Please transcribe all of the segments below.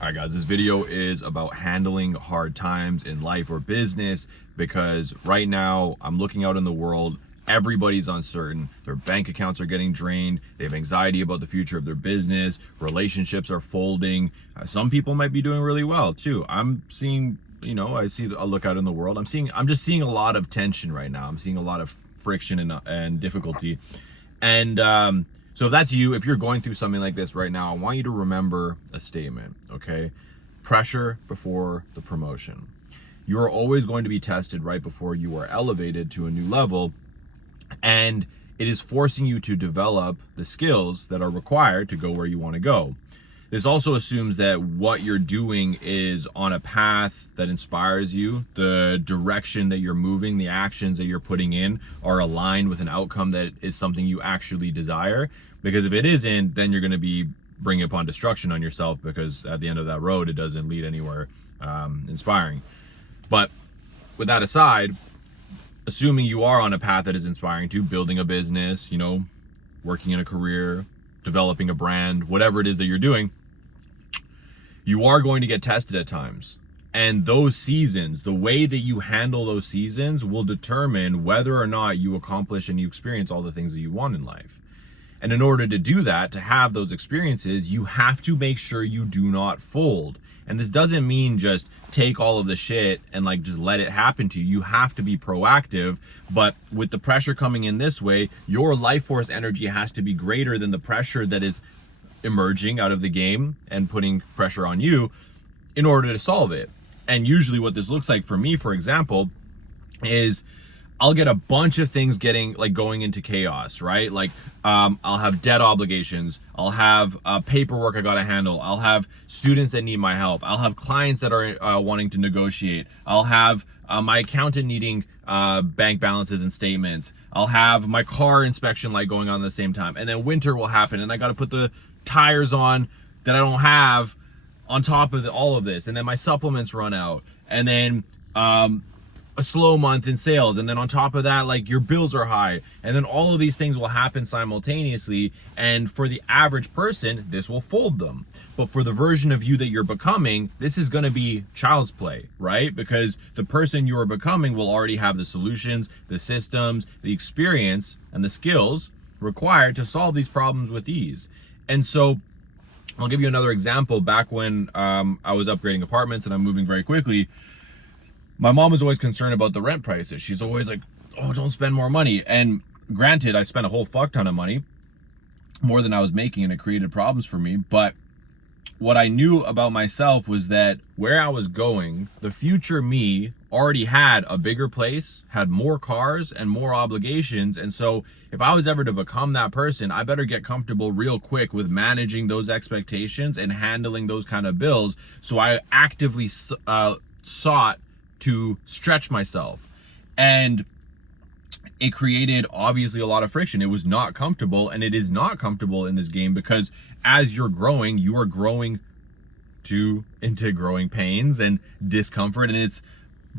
All right, guys, this video is about handling hard times in life or business, because right now I'm looking out in the world. Everybody's uncertain. Their bank accounts are getting drained. They have anxiety about the future of their business. Relationships are folding. Some people might be doing really well too. I'm seeing, I see a look out in the world. I'm just seeing a lot of tension right now. I'm seeing a lot of friction and difficulty. And so if that's you, if you're going through something like this right now, I want you to remember a statement, okay? Pressure before the promotion. You are always going to be tested right before you are elevated to a new level, and it is forcing you to develop the skills that are required to go where you want to go. This also assumes that what you're doing is on a path that inspires you. The direction that you're moving, the actions that you're putting in are aligned with an outcome that is something you actually desire. Because if it isn't, then you're going to be bringing upon destruction on yourself, because at the end of that road, it doesn't lead anywhere inspiring. But with that aside, assuming you are on a path that is inspiring to building a business, working in a career, developing a brand, whatever it is that you're doing, you are going to get tested at times. And those seasons, the way that you handle those seasons will determine whether or not you accomplish and you experience all the things that you want in life. And in order to do that, to have those experiences, you have to make sure you do not fold. And this doesn't mean just take all of the shit and just let it happen to you. You have to be proactive. But with the pressure coming in this way, your life force energy has to be greater than the pressure that is emerging out of the game and putting pressure on you in order to solve it. And usually what this looks like for me, for example, is I'll get a bunch of things going into chaos, right? I'll have debt obligations. I'll have paperwork I gotta handle. I'll have students that need my help. I'll have clients that are wanting to negotiate. I'll have my accountant needing bank balances and statements. I'll have my car inspection light going on at the same time. And then winter will happen and I gotta put the tires on that I don't have on top of all of this. And then my supplements run out. And then a slow month in sales, and then on top of that, your bills are high, and then all of these things will happen simultaneously. And for the average person, this will fold them. But for the version of you that you're becoming, this is going to be child's play, right? Because the person you are becoming will already have the solutions, the systems, the experience, and the skills required to solve these problems with ease. And so I'll give you another example. Back when I was upgrading apartments and I'm moving very quickly, my mom was always concerned about the rent prices. She's always like, oh, don't spend more money. And granted, I spent a whole fuck ton of money, more than I was making, and it created problems for me. But what I knew about myself was that where I was going, the future me already had a bigger place, had more cars and more obligations. And so if I was ever to become that person, I better get comfortable real quick with managing those expectations and handling those kind of bills. So I actively sought to stretch myself, and it created obviously a lot of friction. It was not comfortable, and it is not comfortable in this game, because as you're growing, you are growing into growing pains and discomfort, and it's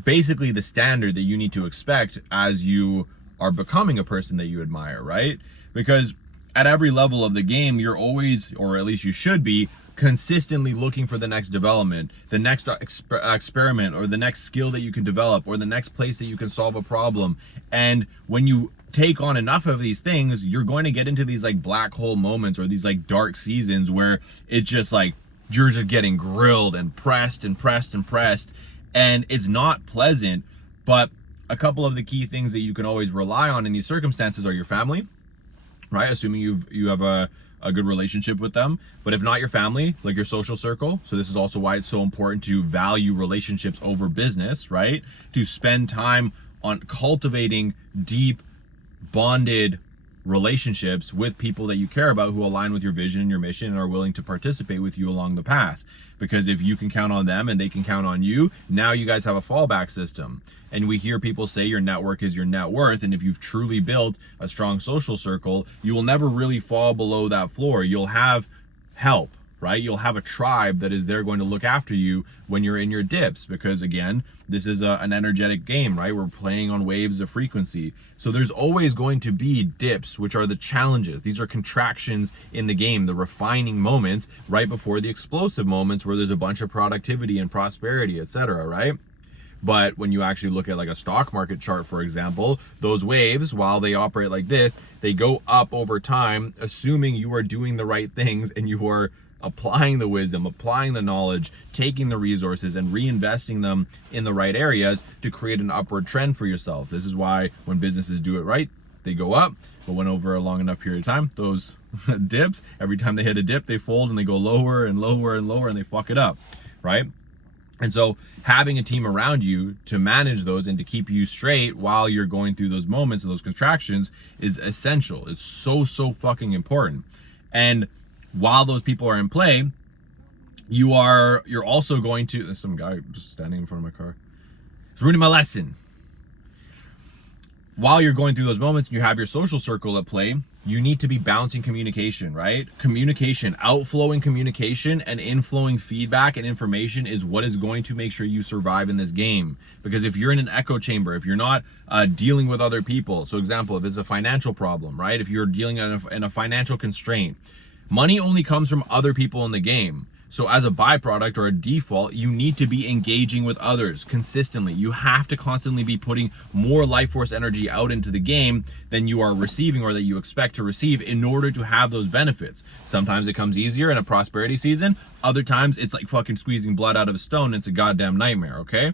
basically the standard that you need to expect as you are becoming a person that you admire, right? Because at every level of the game, you're always, or at least you should be, consistently looking for the next development, the next experiment, or the next skill that you can develop, or the next place that you can solve a problem. And when you take on enough of these things, you're going to get into these black hole moments, or these dark seasons where it's just you're just getting grilled and pressed and pressed and pressed, and it's not pleasant. But a couple of the key things that you can always rely on in these circumstances are your family, right? Assuming you have a good relationship with them. But if not your family, your social circle. So this is also why it's so important to value relationships over business, right? To spend time on cultivating deep, bonded relationships with people that you care about, who align with your vision and your mission and are willing to participate with you along the path. Because if you can count on them and they can count on you, now you guys have a fallback system. And we hear people say your network is your net worth. And if you've truly built a strong social circle, you will never really fall below that floor. You'll have help, right? You'll have a tribe that is there going to look after you when you're in your dips, because again, this is an energetic game, right? We're playing on waves of frequency. So there's always going to be dips, which are the challenges. These are contractions in the game, the refining moments right before the explosive moments where there's a bunch of productivity and prosperity, etc., right? But when you actually look at like a stock market chart, for example, those waves, while they operate like this, they go up over time, assuming you are doing the right things and you are applying the wisdom, applying the knowledge, taking the resources and reinvesting them in the right areas to create an upward trend for yourself. This is why when businesses do it right, they go up, but when over a long enough period of time, those dips, every time they hit a dip, they fold and they go lower and lower and lower and they fuck it up, right? And so having a team around you to manage those and to keep you straight while you're going through those moments and those contractions is essential. It's so fucking important. And while those people are in play, you're also going to, there's some guy just standing in front of my car. It's ruining my lesson. While you're going through those moments and you have your social circle at play, you need to be balancing communication, right? Communication, outflowing communication and inflowing feedback and information is what is going to make sure you survive in this game. Because if you're in an echo chamber, if you're not dealing with other people, so example, if it's a financial problem, right? If you're dealing in a financial constraint, money only comes from other people in the game. So as a byproduct or a default, you need to be engaging with others consistently. You have to constantly be putting more life force energy out into the game than you are receiving or that you expect to receive in order to have those benefits. Sometimes it comes easier in a prosperity season. Other times it's like fucking squeezing blood out of a stone. It's a goddamn nightmare, okay?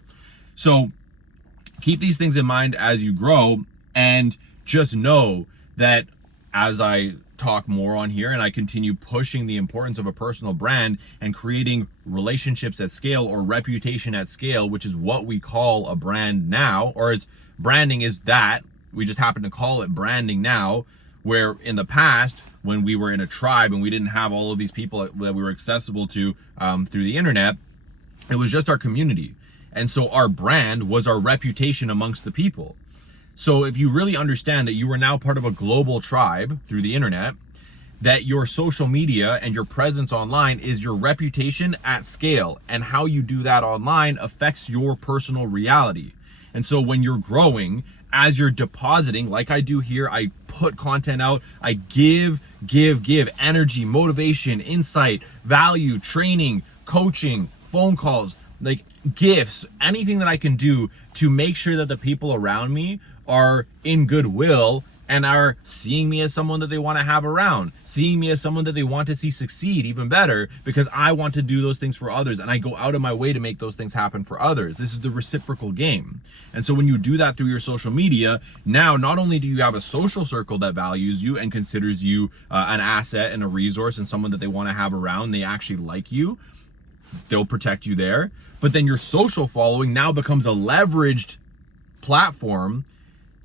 So keep these things in mind as you grow, and just know that as I talk more on here and I continue pushing the importance of a personal brand and creating relationships at scale or reputation at scale, which is what we call a brand now, or it's branding is that, we just happen to call it branding now, where in the past when we were in a tribe and we didn't have all of these people that we were accessible to through the internet, it was just our community. And so our brand was our reputation amongst the people. So if you really understand that you are now part of a global tribe through the internet, that your social media and your presence online is your reputation at scale, and how you do that online affects your personal reality. And so when you're growing, as you're depositing, like I do here, I put content out, I give energy, motivation, insight, value, training, coaching, phone calls, like gifts, anything that I can do to make sure that the people around me are in goodwill and are seeing me as someone that they want to have around, seeing me as someone that they want to see succeed even better, because I want to do those things for others and I go out of my way to make those things happen for others. This is the reciprocal game. And so when you do that through your social media, now not only do you have a social circle that values you and considers you an asset and a resource and someone that they want to have around, they actually like you, they'll protect you there, but then your social following now becomes a leveraged platform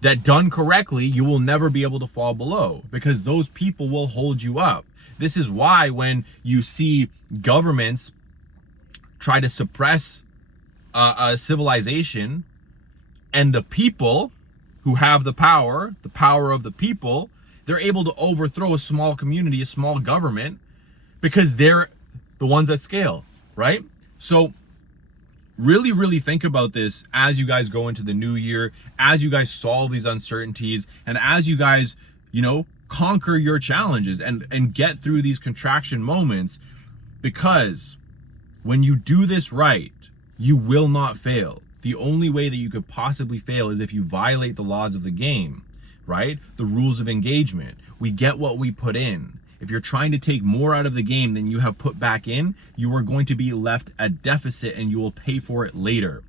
that, done correctly, you will never be able to fall below, because those people will hold you up. This is why when you see governments try to suppress a civilization, and the people who have the power of the people, they're able to overthrow a small community, a small government, because they're the ones at scale, right? So really think about this as you guys go into the new year, as you guys solve these uncertainties, and as you guys, conquer your challenges and get through these contraction moments, because when you do this right, you will not fail. The only way that you could possibly fail is if you violate the laws of the game, right? The rules of engagement. We get what we put in. If you're trying to take more out of the game than you have put back in, you are going to be left at deficit and you will pay for it later,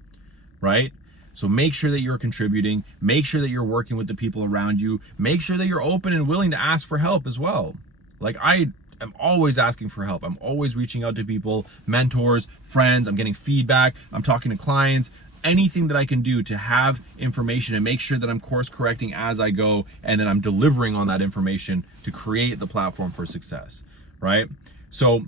right? So make sure that you're contributing, make sure that you're working with the people around you, make sure that you're open and willing to ask for help as well. Like I am always asking for help. I'm always reaching out to people, mentors, friends, I'm getting feedback, I'm talking to clients, anything that I can do to have information and make sure that I'm course correcting as I go, and then I'm delivering on that information to create the platform for success, right? So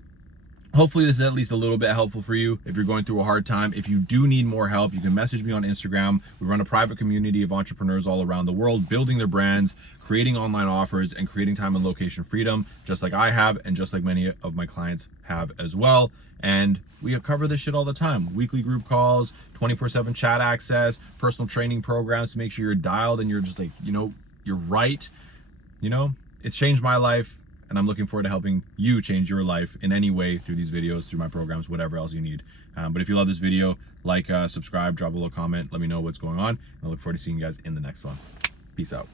hopefully this is at least a little bit helpful for you if you're going through a hard time. If you do need more help, you can message me on Instagram. We run a private community of entrepreneurs all around the world, building their brands, creating online offers, and creating time and location freedom, just like I have and just like many of my clients have as well. And we cover this shit all the time. Weekly group calls, 24/7 chat access, personal training programs to make sure you're dialed and you're just like, you know, you're right. You know, it's changed my life, and I'm looking forward to helping you change your life in any way through these videos, through my programs, whatever else you need. But if you love this video, like, subscribe, drop a little comment, let me know what's going on. I look forward to seeing you guys in the next one. Peace out.